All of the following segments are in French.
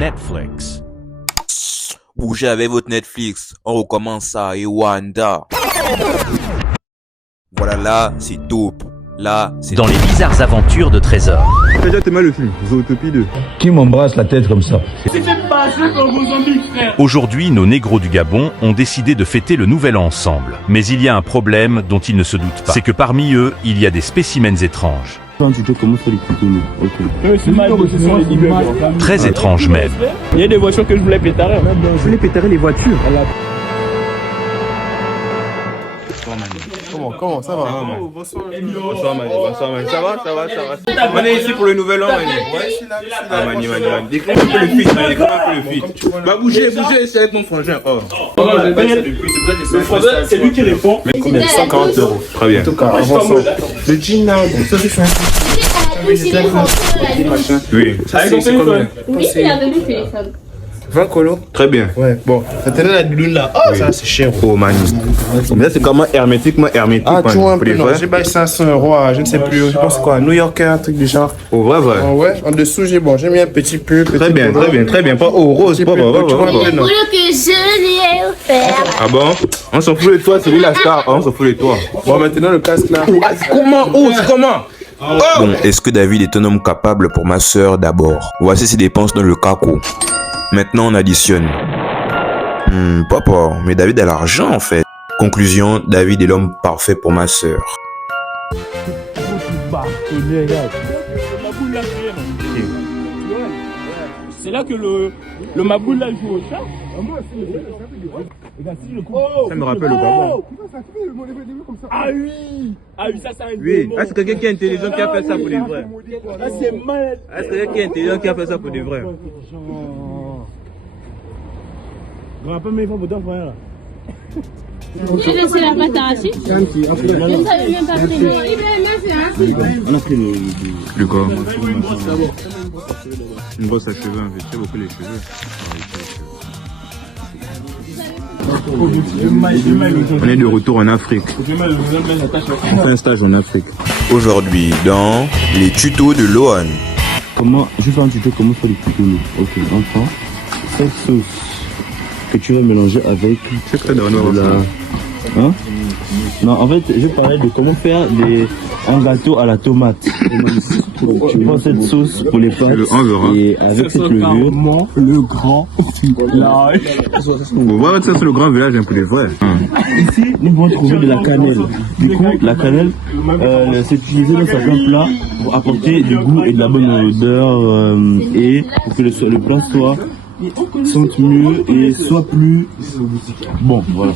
Netflix. Bougez avec votre Netflix, on recommence ça et Wanda. Voilà, là, c'est dope. Là, c'est Dans les bizarres aventures de Trésor. T'as déjà aimé le film Zootopie 2? Qui m'embrasse la tête comme ça? Aujourd'hui, nos négros du Gabon ont décidé de fêter le nouvel an ensemble. Mais il y a un problème dont ils ne se doutent pas. C'est que parmi eux, il y a des spécimens étranges. Très étranges même. Il y a des voitures que je voulais pétarer. Je voulais pétarer les voitures. Comment ça va? Bonsoir Mani, bonsoir Mani. Ça va? On est ici pour le nouvel an Mani. Ouais, je suis là. Ah Mani. Décris un peu le feat, Bah bougez, c'est avec mon frangin. Le frangin, c'est lui qui répond. Mais combien? 140 €. Très bien. En tout cas, avançons. Le jean là, bon, ça c'est fait. Oui. Ça c'est combien? Oui, il a donné le téléphone. 20 colos. Très bien. Ouais, bon. Ça tenait la doudoune là. Oh, oui. Ça c'est cher. Oh, Mani. Mais là, c'est comment hermétiquement hermétique. Ah, tu vois un peu. Non, j'ai payé 500 € à, je ne sais plus, je pense quoi, New Yorker, un truc du genre. Oh, vrai. Ouais, en dessous, j'ai mis un petit peu. Très bien. Pas au rose, pas. Pour le que je lui ai offert. Ah bon? On s'en fout de toi, c'est lui la star. On s'en fout de toi. Bon, maintenant, le casque là. Comment? Bon, est-ce que David est un homme capable pour ma sœur d'abord? Voici ses dépenses dans le caco. Maintenant, on additionne. Papa, mais David a l'argent en fait. Conclusion, David est l'homme parfait pour ma sœur. C'est là que le Maboul là joue au chat. Ça me rappelle le Gabon. Ah oui, ça c'est un Oui, est-ce que quelqu'un qui est intelligent qui a fait ça pour de vrai? Ah c'est mal. Est-ce que quelqu'un qui est intelligent qui a fait ça pour de vrai? Je me rappelle, mais il faut vous donner là. J'ai laissé la pâte arrachée. Je ne savais même pas filmer. On a pris le corps. Une brosse à cheveux, on fait très beaucoup les cheveux. On est de retour en Afrique. On fait un stage en Afrique. Aujourd'hui, dans les tutos de Lohan. Je fais un tuto comment faire les tutos. Ok, on prend cette sauce que tu vas mélanger avec de la... Hein? Non, en fait, je parlais de comment faire un gâteau à la tomate. Tu prends cette sauce pour les pâtes et avec cette levure, le grand village. Ouais, ça c'est le grand village pour les vrais. Ici, nous pouvons trouver de la cannelle. Du coup, la cannelle, c'est utilisé dans certains plats pour apporter du goût et de la bonne odeur et pour que le plat sente mieux et soit plus bon. Voilà.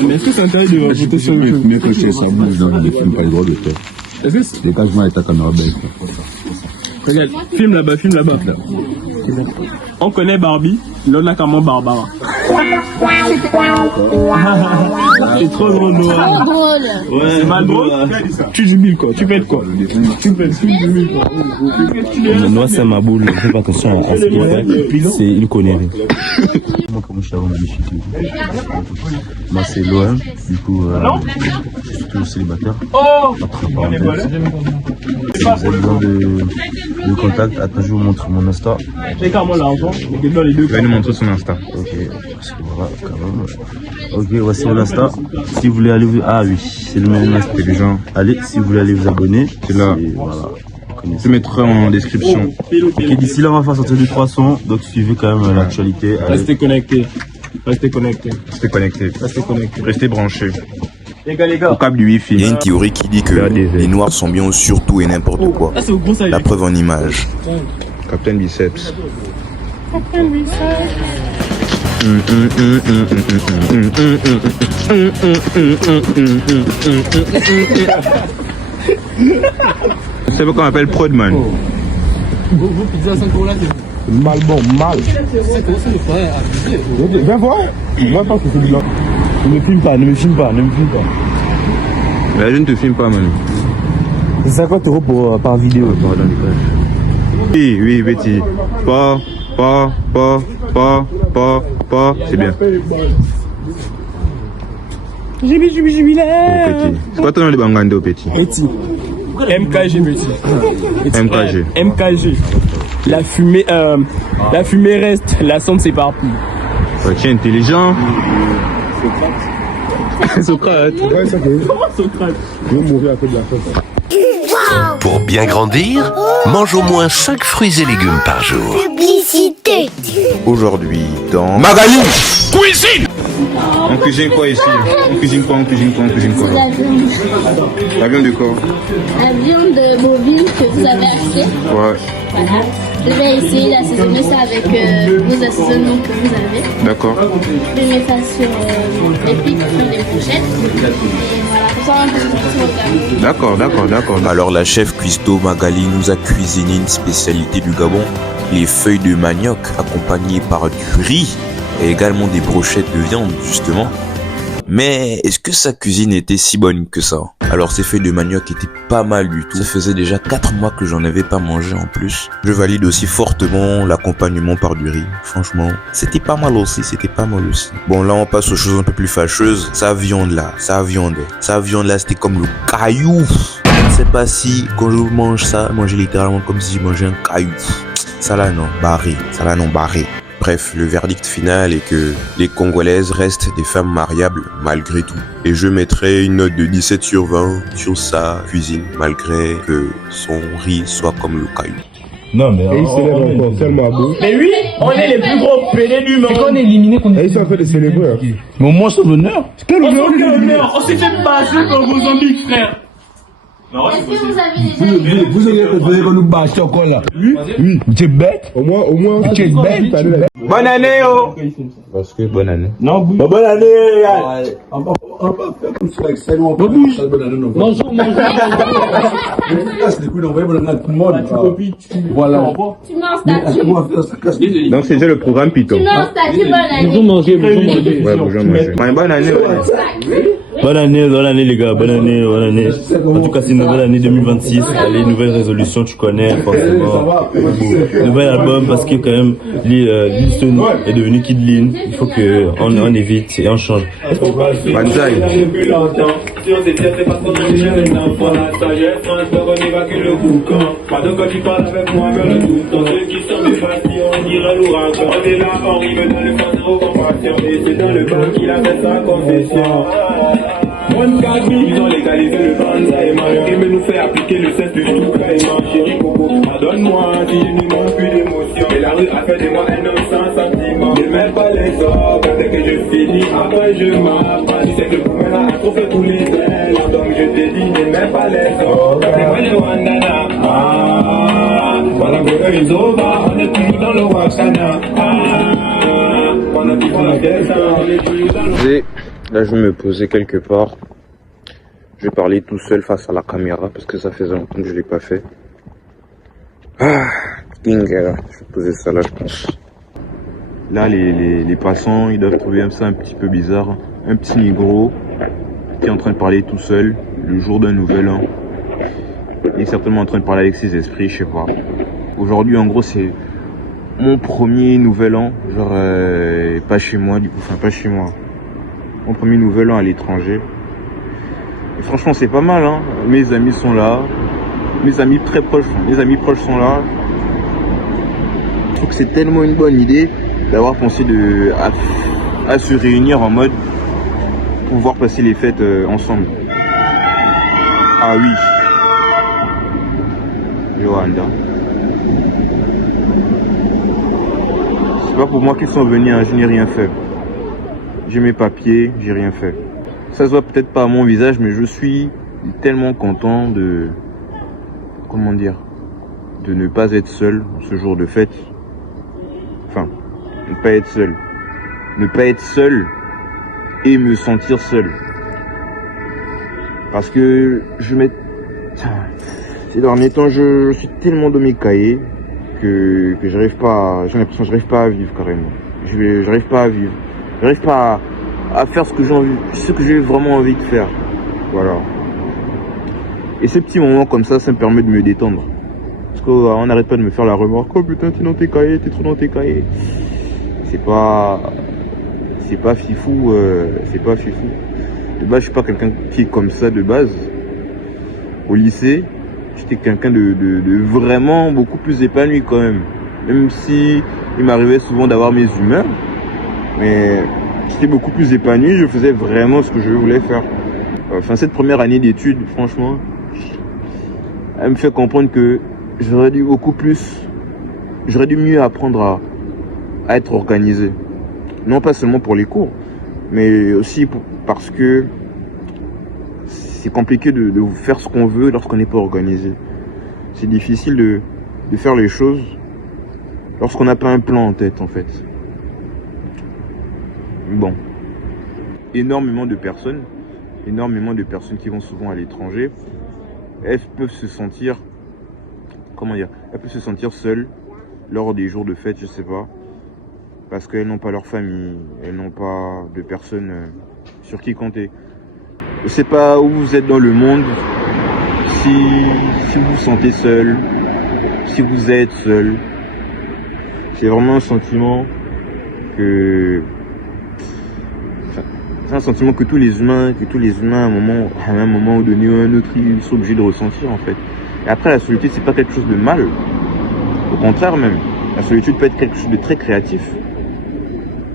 Mais est-ce que c'est interdit de voter sur le mieux que chez sa bouche dans les films, pas le droit de faire. Est-ce que c'est... Dégagement et ta caméra belle. Regarde, filme là-bas. On connaît Barbie, l'autre là comment Barbara. C'est trop drôle, Noah. Trop drôle. Ouais, c'est mal drôle. Tu jubiles quoi? Tu pètes quoi? Tu jubiles quoi? Noah c'est ma boule, ne fais pas attention à ce qu'il fait, il connaît. Comment je suis avant de moi c'est Lohan, du coup je suis toujours célibataire. Si vous avez besoin de contact, attends, je vous montre mon Insta. C'est carrément l'argent, il est dans les deux. Il va nous montrer son Insta. Ok, parce que voilà, quand même. Ok, voici mon Insta. Si vous voulez aller vous... Ah oui, c'est le même Insta. Allez, si vous voulez aller vous abonner, c'est là. Voilà. Je mettrai en description. Ok, d'ici là on va faire sortir du 300, donc suivez quand même l'actualité. Restez connectés. Restez branchés. Les gars. Au câble du Wi-Fi. Il y a une théorie qui dit que les noirs sont bien sur tout et n'importe quoi. La preuve en image. Captain Biceps. Vous savez qu'on appelle Prodman. Vous pizza 5 € là, c'est Mal. Viens voir. Moi, je pense que c'est du blanc. Ne me filme pas. Là, je ne te filme pas, man. C'est 50 € par vidéo. Oui, Betty. Pas. C'est bien. Jibi là. Oh, Petit. C'est quoi ton nom de Bangando, Petit? Petit. MKG, Petit. MKG. La fumée reste, la sonde s'éparpille. Ouais, tu es intelligent. Socrate. Ouais, ça fait. Comment Socrate? Je vais mourir à cause de la faute. Pour bien grandir, mange au moins 5 fruits et légumes par jour. Publicité. Aujourd'hui dans Magali cuisine. On cuisine quoi ici? On cuisine quoi? La viande. La viande de quoi? La viande bovine que vous avez achetée. Ouais, Voilà. Je vais essayer d'assaisonner ça avec vos assaisonnements que vous avez. d'accord. Je vais mettre ça sur les pics, sur les brochettes. Et voilà, comme ça on va faire au Gabon. D'accord. Alors la chef cuistot Magali nous a cuisiné une spécialité du Gabon, les feuilles de manioc accompagnées par du riz et également des brochettes de viande justement. Mais est-ce que sa cuisine était si bonne que ça? Alors ces feuilles de manioc étaient pas mal du tout. Ça faisait déjà 4 mois que j'en avais pas mangé en plus. Je valide aussi fortement l'accompagnement par du riz. Franchement, c'était pas mal aussi. Bon là on passe aux choses un peu plus fâcheuses. Sa viande là, c'était comme le caillou. Je ne sais pas si quand je mange ça, manger littéralement comme si je mangeais un caillou. Ça là non, barré. Bref, le verdict final est que les Congolaises restent des femmes mariables malgré tout. Et je mettrai une note de 17 sur 20 sur sa cuisine malgré que son riz soit comme le caillou. Non, mais il s'élève encore, tellement beau. Mais oui, on est les plus gros pédés du monde. On est éliminé qu'on est. Et ils sont en train de célébrer. Mais au moins c'est l'honneur. Quel honneur? On s'est fait passer pour vos zombies, frère. Est-ce que vous avez déjà Vous allez nous bâcher encore là. Oui. Tu es bête? Au moins, tu es bête. Bonne année, oh. Parce que bonne année. Non, Bonne année. On va faire comme ça avec ça. bonjour. Voilà. Tu mets en statut. Donc c'est déjà le programme Python. Tu mets en statut bonne année. Bonjour manger. Ouais, bonjour monsieur. Bonne année. Bonne année les gars, bonne année. En tout cas c'est une nouvelle année 2026, les nouvelles résolutions tu connais forcément. Nouvel album parce que quand même Lil Son est devenu Kid Lean, il faut qu'on évite et on change. Banzai. Si on s'étire, c'est parce qu'on a déjà les enfants. La sagesse, on n'y va que le boucan. Pardon quand tu parles avec moi, mais le tout temps. Ceux qui sont des passions, on dirait l'ouragan. On est là, on rive dans le fond, zéro compassion. Et c'est dans le banc qu'il a fait sa confession. Ils ont légalisé le banzai. Malgré mais nous fait appliquer le cesse de tout paiement. Chérie Coco, pardonne-moi si je n'y manque plus d'émotion. Et la rue a fait de moi un homme sans sentiment. Ne mets pas les orgues, dès que je finis, après je m'apprends. Tu sais que pour moi, a trop fait tous les ailes. Donc je te dis, ne mets pas les orgues. C'est moi le Wandana. Voilà que eux ils over, on est toujours dans le Wakana. On a toujours la descente, on est toujours dans le... Là, je vais me poser quelque part. Je vais parler tout seul face à la caméra parce que ça faisait longtemps que je l'ai pas fait. Je vais poser ça là, je pense. Là, les passants, ils doivent trouver ça un petit peu bizarre. Un petit négro qui est en train de parler tout seul le jour d'un nouvel an. Il est certainement en train de parler avec ses esprits, je sais pas. Aujourd'hui, en gros, c'est mon premier nouvel an. Genre, pas chez moi, du coup, enfin, pas chez moi. Mon premier nouvel an à l'étranger. Et franchement, c'est pas mal, hein. Mes amis sont là. Mes amis très proches, sont là. Je trouve que c'est tellement une bonne idée d'avoir pensé à se réunir en mode pouvoir passer les fêtes ensemble. Ah oui. Johanna. C'est pas pour moi qu'ils sont venus, hein. Je n'ai rien fait. J'ai mes papiers, j'ai rien fait. Ça se voit peut-être pas à mon visage, mais je suis tellement content de... Comment dire? De ne pas être seul ce jour de fête. Enfin, ne pas être seul. Ne pas être seul et me sentir seul. Parce que ces derniers temps, je suis tellement dans mes cahiers que j'arrive pas, j'ai l'impression que j'arrive pas à vivre carrément. J'arrive pas à vivre. J'arrive pas à faire ce que j'ai vraiment envie de faire. Voilà. Et ces petits moments comme ça me permet de me détendre. Parce qu'on n'arrête pas de me faire la remarque. Oh putain, t'es dans tes cahiers, t'es trop dans tes cahiers. C'est pas fifou, c'est pas fifou. De base, je suis pas quelqu'un qui est comme ça de base. Au lycée, j'étais quelqu'un de vraiment beaucoup plus épanoui quand même. Même si il m'arrivait souvent d'avoir mes humeurs, mais j'étais beaucoup plus épanoui, je faisais vraiment ce que je voulais faire. Enfin, cette première année d'études, franchement, elle me fait comprendre que j'aurais dû mieux apprendre à être organisé. Non pas seulement pour les cours, mais aussi parce que c'est compliqué de faire ce qu'on veut lorsqu'on n'est pas organisé. C'est difficile de faire les choses lorsqu'on n'a pas un plan en tête, en fait. Bon. Énormément de personnes qui vont souvent à l'étranger, elles peuvent se sentir, elles peuvent se sentir seules lors des jours de fête, je sais pas, parce qu'elles n'ont pas leur famille, elles n'ont pas de personnes sur qui compter. Je sais pas où vous êtes dans le monde, si vous vous sentez seul, si vous êtes seul. C'est vraiment un sentiment que tous les humains à un moment donné ou à un autre, ils sont obligés de ressentir en fait. Et après, la solitude, c'est pas quelque chose de mal. Au contraire même, la solitude peut être quelque chose de très créatif.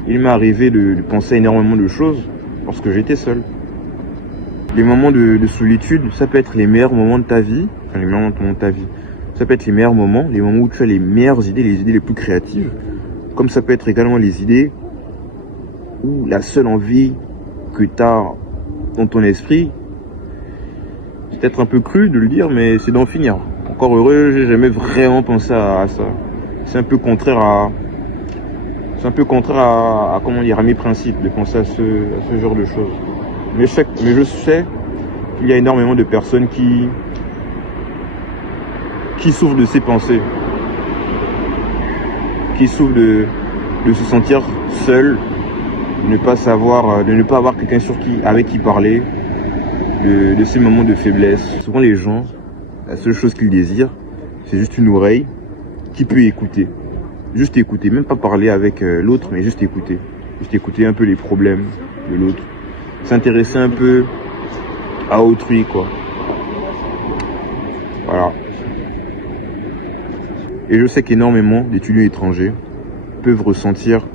Il m'est arrivé de penser à énormément de choses lorsque j'étais seul. Les moments de solitude, ça peut être les meilleurs moments de ta vie. Enfin, les meilleurs moments de ta vie. Ça peut être les meilleurs moments, les moments où tu as les meilleures idées, les idées les plus créatives. Comme ça peut être également les idées où la seule envie que tu as dans ton esprit, c'est peut-être un peu cru de le dire, mais c'est d'en finir. Encore heureux, j'ai jamais vraiment pensé à ça. C'est un peu contraire à comment dire, à mes principes de penser à ce genre de choses. Mais je sais qu'il y a énormément de personnes qui souffrent de ces pensées, qui souffrent de se sentir seul, de ne pas avoir quelqu'un avec qui parler, de ces moments de faiblesse. Souvent les gens, la seule chose qu'ils désirent, c'est juste une oreille qui peut écouter. Juste écouter, même pas parler avec l'autre, mais juste écouter. Juste écouter un peu les problèmes de l'autre. S'intéresser un peu à autrui, quoi. Voilà. Et je sais qu'énormément d'étudiants étrangers peuvent ressentir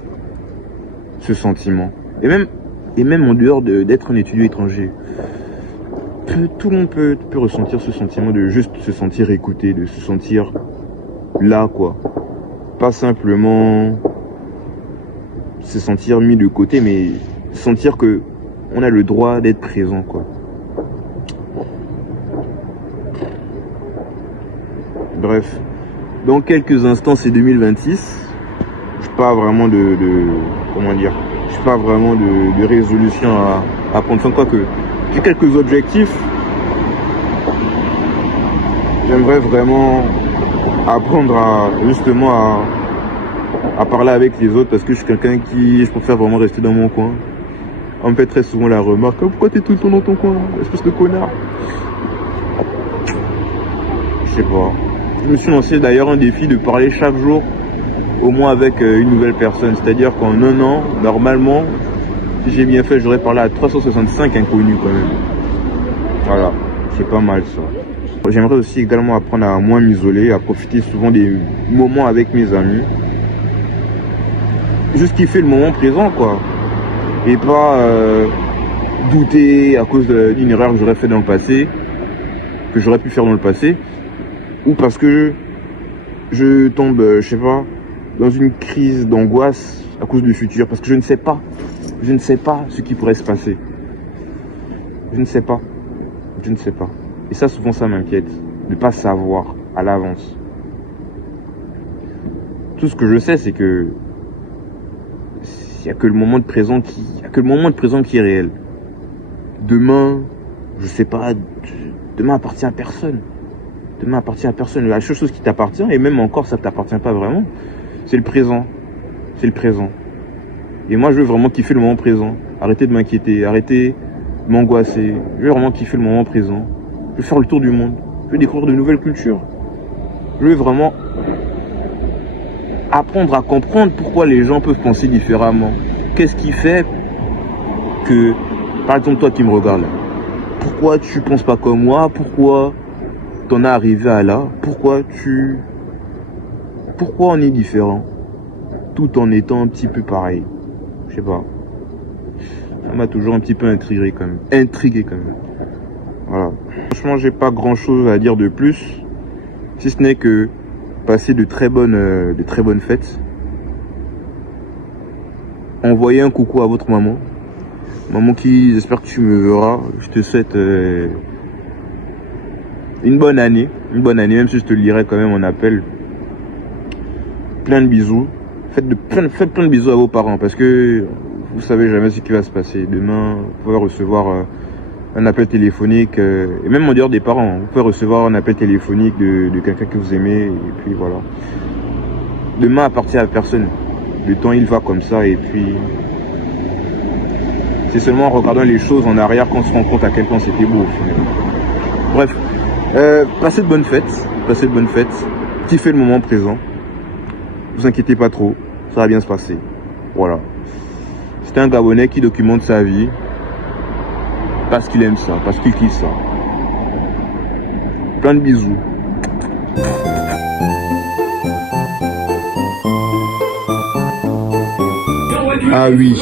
ce sentiment. Et même en dehors d'être un étudiant étranger, tout le monde peut ressentir ce sentiment de juste se sentir écouté, de se sentir là, quoi. Pas simplement se sentir mis de côté, mais sentir que on a le droit d'être présent, quoi. Bref, dans quelques instants, c'est 2026. Je n'ai pas vraiment de résolution à prendre. Enfin, quoi que j'ai quelques objectifs. J'aimerais vraiment apprendre à parler avec les autres, parce que je suis quelqu'un je préfère vraiment rester dans mon coin. On me fait très souvent la remarque: pourquoi t'es tout le temps dans ton coin, espèce de connard? Je sais pas. Je me suis lancé d'ailleurs un défi de parler chaque jour au moins avec une nouvelle personne. C'est-à-dire qu'en un an, normalement, si j'ai bien fait, j'aurais parlé à 365 inconnus quand même. Voilà, c'est pas mal ça. J'aimerais aussi également apprendre à moins m'isoler, à profiter souvent des moments avec mes amis. Juste kiffer le moment présent, quoi. Et pas douter à cause d'une erreur que j'aurais fait dans le passé, que j'aurais pu faire dans le passé, ou parce que je tombe, je sais pas, dans une crise d'angoisse à cause du futur, parce que je ne sais pas ce qui pourrait se passer. Je ne sais pas. Et ça, souvent, ça m'inquiète, de ne pas savoir à l'avance. Tout ce que je sais, c'est que il n'y a que le moment présent qui est réel. Demain, je sais pas, demain appartient à personne. La seule chose qui t'appartient, et même encore ça ne t'appartient pas vraiment, c'est le présent. Et moi, je veux vraiment kiffer le moment présent. Arrêter de m'inquiéter, arrêter de m'angoisser. Je veux vraiment kiffer le moment présent. Je veux faire le tour du monde. Je veux découvrir de nouvelles cultures. Je veux vraiment apprendre à comprendre pourquoi les gens peuvent penser différemment. Qu'est-ce qui fait que, par exemple, toi qui me regardes là, pourquoi tu penses pas comme moi? Pourquoi t'en es arrivé à là? Pourquoi on est différent? Tout en étant un petit peu pareil. Je sais pas. Ça m'a toujours un petit peu intrigué quand même. Voilà. Franchement, j'ai pas grand chose à dire de plus. Si ce n'est que passer de très bonnes fêtes. Envoyez un coucou à votre maman. Maman qui, j'espère que tu me verras. Je te souhaite une bonne année, même si je te lirai quand même en appel. Plein de bisous. Faites plein de bisous à vos parents parce que vous savez jamais ce qui va se passer. Demain, vous pouvez recevoir un appel téléphonique, et même en dehors des parents, vous pouvez recevoir un appel téléphonique de quelqu'un que vous aimez, et puis voilà. Demain appartient à personne. Le temps il va comme ça, et puis c'est seulement en regardant les choses en arrière qu'on se rend compte à quel point c'était beau au final. Bref, passez de bonnes fêtes, kiffez le moment présent. Vous inquiétez pas trop, ça va bien se passer. Voilà. C'était un Gabonais qui documente sa vie parce qu'il aime ça, parce qu'il kiffe ça. Plein de bisous. Ah oui.